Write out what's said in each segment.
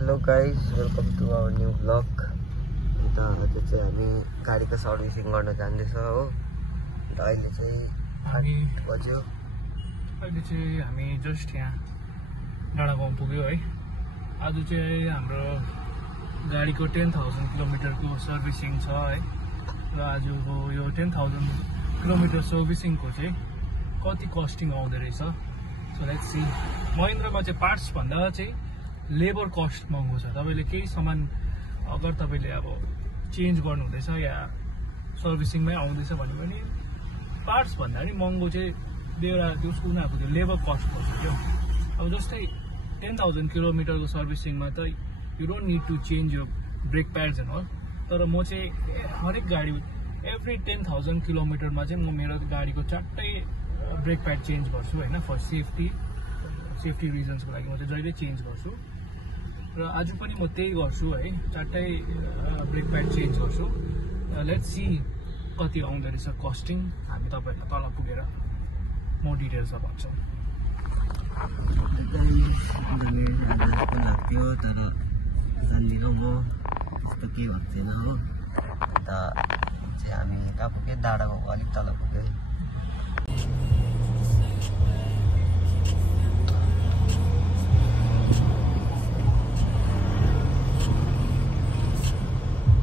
Hello guys, welcome to our new blog. अन्त आज चाहिँ हामी गाडीको सर्भिसिङ गर्न जाँदैछ हो। अन्त अहिले चाहिँ 8 बज्यो। अहिले चाहिँ हामी जस्ट यहाँ डाँडा गाउँ पुग्यो है। आज चाहिँ हाम्रो गाडीको 10,000 किलोमिटरको सर्भिसिङ छ है। र आजको यो 10,000 किलोमिटर सर्भिसिङको चाहिँ कति कस्टिङ आउँदो रहेछ। So let's see. महिन्द्रामा चाहिँ पार्ट्स भन्दा चाहिँ लेबर कस्ट महँगो छ। तपाईँले केही सामान अगर तपाईँले अब चेन्ज गर्नु हुँदैछ या सर्भिसिङमै आउँदैछ भने पनि पार्ट्स भन्दा पनि महँगो चाहिँ त्यसको उनीहरूको त्यो लेबर कस्ट पर्छ त्यो। अब जस्तै 10,000 किलोमिटरको सर्भिसिङमा त you don't need to change यो ब्रेक प्याड्स एन्ड अल। तर म चाहिँ हरेक गाडी एभ्री 10,000 किलोमिटरमा चाहिँ म मेरो गाडीको 4टै ब्रेक प्याड चेन्ज गर्छु होइन। फर सेफ्टी रिजन्सको लागि म चाहिँ जहिले चेन्ज गर्छु र आज पनि म त्यही गर्छु है। 4टै ब्रेक प्याड चेन्ज गर्छु। लेट्स सी कति आउँदो रहेछ कस्टिङ। हामी तपाईँहरूलाई तल पुगेर म डिटेल्समा भन्छौँ। तर जान्दिनँ म त्यस्तो के भन्दैन हो। अन्त चाहिँ हामी कहाँ पुग्यो, डाँडाको अलिक तल पुग्यो।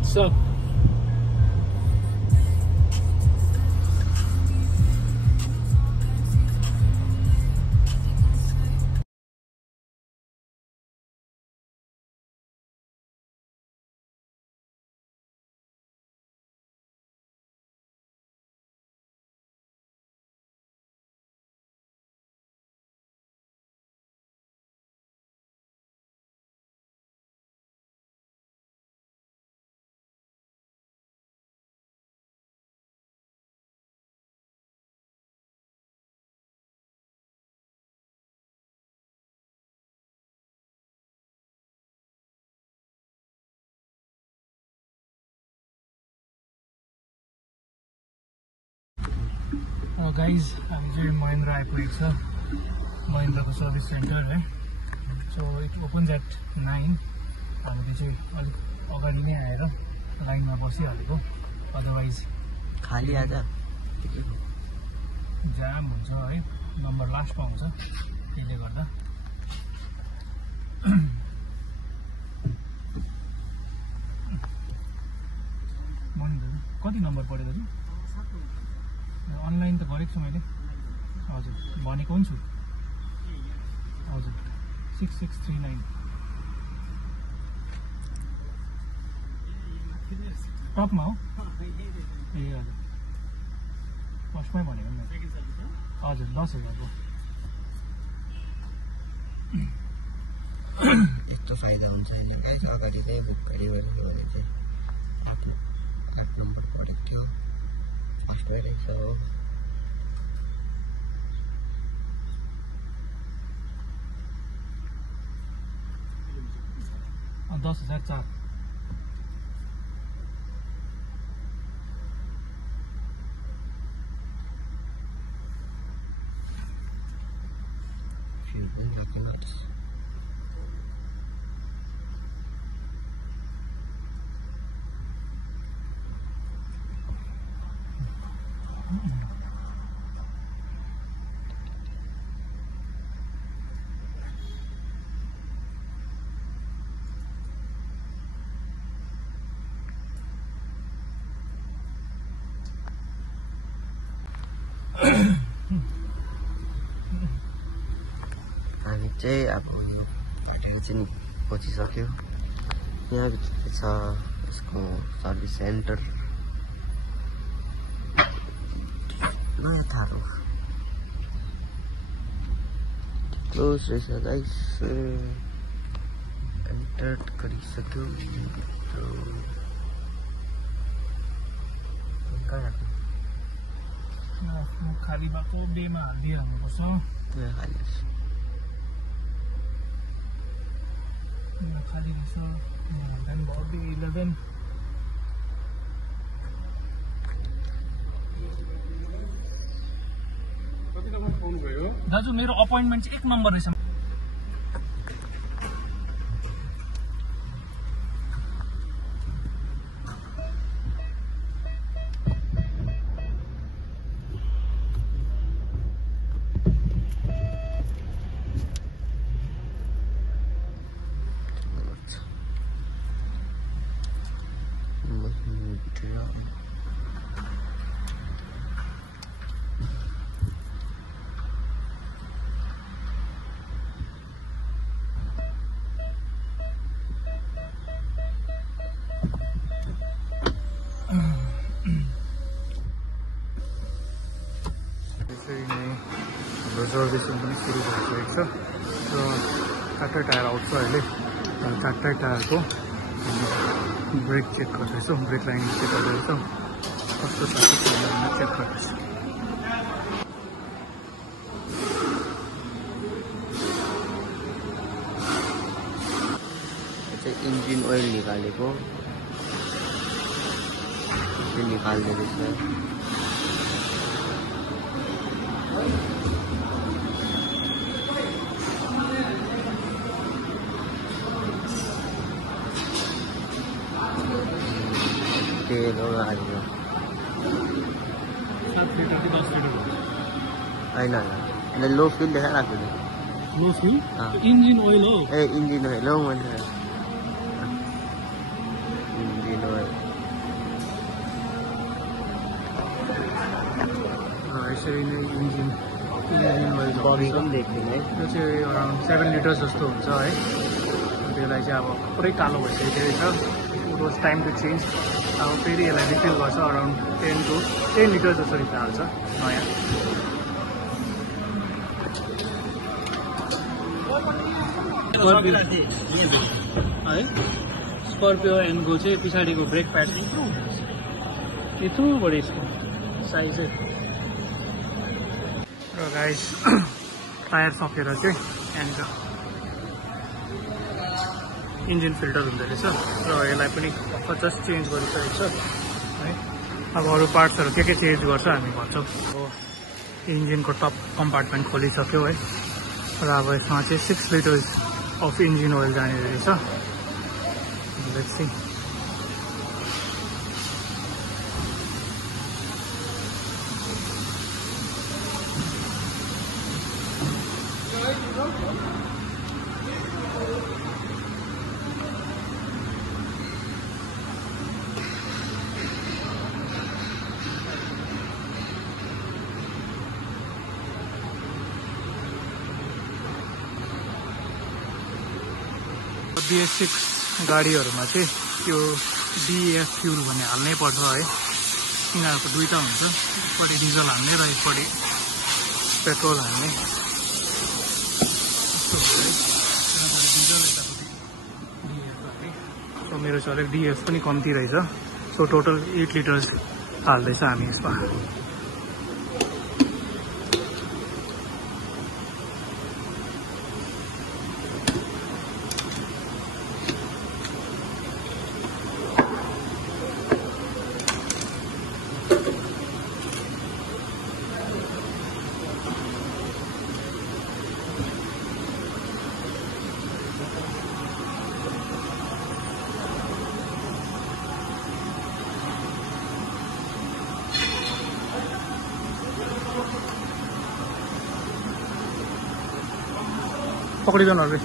So गाइज हामी चाहिँ महिन्द्रा आइपुगेको छ। महिन्द्राको सर्भिस सेन्टर है। So it opens at 9। हामीले चाहिँ अलिक अगाडि नै आएर लाइनमा बसिहालेको। अदरवाइज खाली आज जाम हुन्छ है। नम्बर लास्टमा आउँछ त्यसले गर्दा। कति नम्बर पऱ्यो दाजु? अनलाइन त गरेको छु मैले। हजुर भनेको पनि छु। हजुर 6639 टपमा हो। ए हजुर फर्स्टमै भनेको नि। हजुर 10,000 को। यस्तो फाइदा हुन्छ अगाडि नै बुक गऱ्यो भने चाहिँ 8 नम्बर परेको थियो। फर्स्टमै रहेछ हो। 10,004। हामी चाहिँ अब बाटो चाहिँ पसिसक्यो। यहाँ छ यसको सर्भिस सेन्टर। थाहा क्लोज रहेछ गाइस। एन्टर गरिसक्यो। आफ्नो खाली भएको बेमा हालिदिएर हाल्नुपर्छ। खाली खाली रहेछ। भयो बे 11। दाजु मेरो अपोइन्टमेन्ट चाहिँ 1 नम्बर रहेछ। सर्भिसिङ पनि सुरु भइसकेको छ र 4 टायर आउँछ अहिले। 4 टायरको ब्रेक चेक गर्दैछौँ, ब्रेक लाइनिङ चेक गर्दैछौँ, कस्तो छ भनेर चेक गर्दैछौँ। इन्जिन ओइल निकालेको निकाल्दै रहेछ। तेल हो हाल्यो होइन लो फ्युल देखाइरहेको थियो। लो फ्युल इन्जिन ओइल हो। ए इन्जिन ओइल हो मैले इन्जिन ओइल यसरी नै इन्जिन ओइल बबीको पनि देख्थेँ है। यो चाहिँ अराउन्ड 7 लिटर्स जस्तो हुन्छ है। त्यसलाई चाहिँ अब पुरै कालो भइसकेको रहेछ। It was time to change. अब फेरि यसलाई रिफिल गर्छ अराउन्ड 10 लिटर जस्तो रिफिल हाल्छ नयाँ। है स्कर्पियो एनको चाहिँ पछाडिको ब्रेक प्याड यत्रो बढी यसको साइज र गाइस टायर सकेर चाहिँ यहाँनिर इन्जिन फिल्टर हुँदो रहेछ र यसलाई पनि जस्ट चेन्ज गरिसकेको छ है। अब अरू पार्ट्सहरू के चेन्ज गर्छ हामी भन्छौँ। अब इन्जिनको टप कम्पार्टमेन्ट खोलिसक्यो है र अब यसमा चाहिँ 6 लिटर्स अफ इन्जिन ओइल जाने रहेछ। Let's see. BS6 गाडीहरूमा चाहिँ त्यो DEF फ्युल भन्ने हाल्नै पर्छ है। यिनीहरूको दुईटा हुन्छ, एकपट्टि डिजल हाल्ने र एकपट्टि पेट्रोल हाल्ने। यस्तो हुन्छ है। यतापट्टि डिजल यतापट्टि DEF हाल्ने। सो मेरो चाहिँ अलिक DEF पनि कम्ती रहेछ। सो टोटल 8 लिटर्स हाल्दैछ हामी यसमा। पकडिदेऊ न अरे।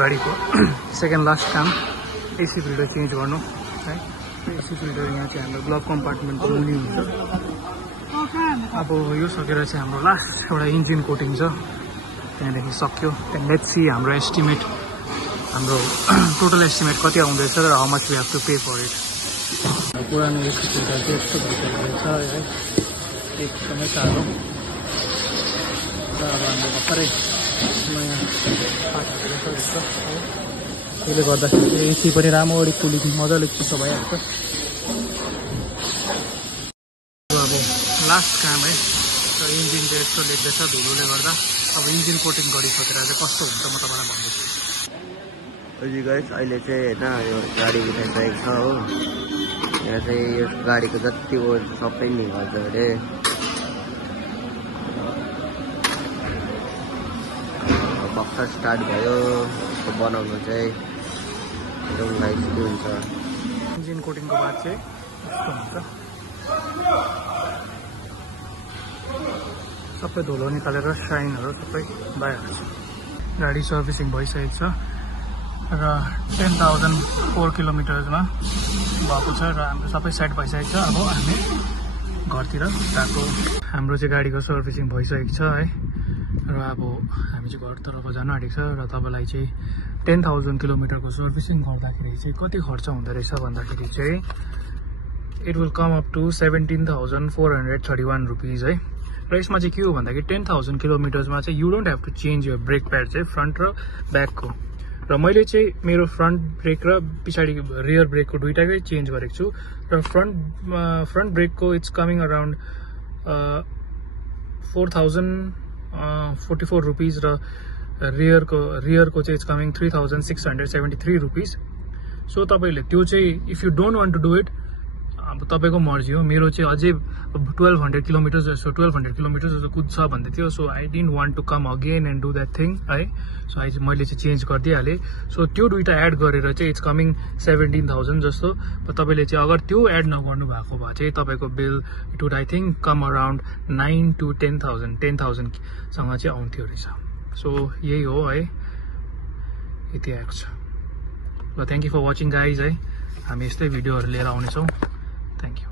गाडीको सेकेन्ड लास्ट काम एसी फिल्टर चेन्ज गर्नु है। एसी फिल्टर यहाँ चाहिँ हाम्रो ग्लभ कम्पार्टमेन्टको मुनि हुन्छ। अब यो सकेर चाहिँ हाम्रो लास्ट एउटा इन्जिन कोटिङ छ, त्यहाँदेखि सक्यो। त्यहाँ लेट्स सी हाम्रो एस्टिमेट, हाम्रो टोटल एस्टिमेट कति आउँदैछ र how much we have to pay for it. पुरानो एसी फिल्टर चाहिँ यस्तो भइसकेको छ है, एकदमै साह्रो। र अब हाम्रो भर्खरै नयाँ पार्ट हालेको छ है, त्यसले गर्दाखेरि एसी पनि राम्ररी कुलिङ मजाले चिसो भइहाल्छ। अब लास्ट काम है, र इन्जिन चाहिँ यस्तो लेख्दैछ धुलोले गर्दा। अब इन्जिन कोटिङ गरिसकेर चाहिँ कस्तो हुन्छ म तपाईँलाई भन्दैछु। हजुर गाइस, अहिले चाहिँ होइन यो गाडी उठाइसकेको छ हो। यहाँ चाहिँ यो गाडीको जति ओर सबै निकाल्छ अरे। भर्खर स्टार्ट भयो यसको बनाउनु चाहिँ, एकदम नाइसली हुन्छ। इन्जिन कोटिङको बाद चाहिँ यस्तो हुन्छ, सबै धुलो निकालेर साइनहरू सबै भइहाल्छ। गाडी सर्भिसिङ भइसकेको छ। र 10,004 किलोमिटर्समा भएको छ र हाम्रो सबै सेट भइसकेको छ। अब हामी घरतिर गएको। हाम्रो चाहिँ गाडीको सर्भिसिङ भइसकेको छ है र अब हामी चाहिँ घरतर्फ जान आँटेको छ र तपाईँलाई चाहिँ 10,000 किलोमिटरको सर्भिसिङ गर्दाखेरि चाहिँ कति खर्च हुँदो रहेछ भन्दाखेरि चाहिँ it will come up to 17,431 rupees है। र यसमा चाहिँ के हो भन्दाखेरि 10,000 किलोमिटर्समा चाहिँ you don't have to change यो ब्रेक प्याड चाहिँ फ्रन्ट र ब्याकको। र मैले चाहिँ मेरो फ्रन्ट ब्रेक र पछाडि रियर ब्रेकको दुइटाकै चेन्ज गरेको छु र फ्रन्ट ब्रेकको इट्स कमिङ अराउन्ड 4,044 रुपिज र रियरको चाहिँ इट्स कमिङ 3,673 रुपिज। सो तपाईँले त्यो चाहिँ if you don't want to do it अब तपाईँको मर्जी हो। मेरो चाहिँ अझै 1200 किलोमिटर जस्तो कुद्छ भन्दै थियो। So I didn't want to come again and do that thing है। सो मैले चाहिँ चेन्ज गरिदिइहालेँ। सो त्यो दुइटा एड गरेर चाहिँ इट्स कमिङ 17,000 जस्तो। तपाईँले चाहिँ अगर त्यो एड नगर्नु भएको भए चाहिँ तपाईँको bill it would I think com around 9 to 10,000 सँग चाहिँ आउँथ्यो रहेछ। सो यही हो है, यति आएको छ। ल thank you for watching guys है। हामी यस्तै भिडियोहरू लिएर आउनेछौँ। Thank you.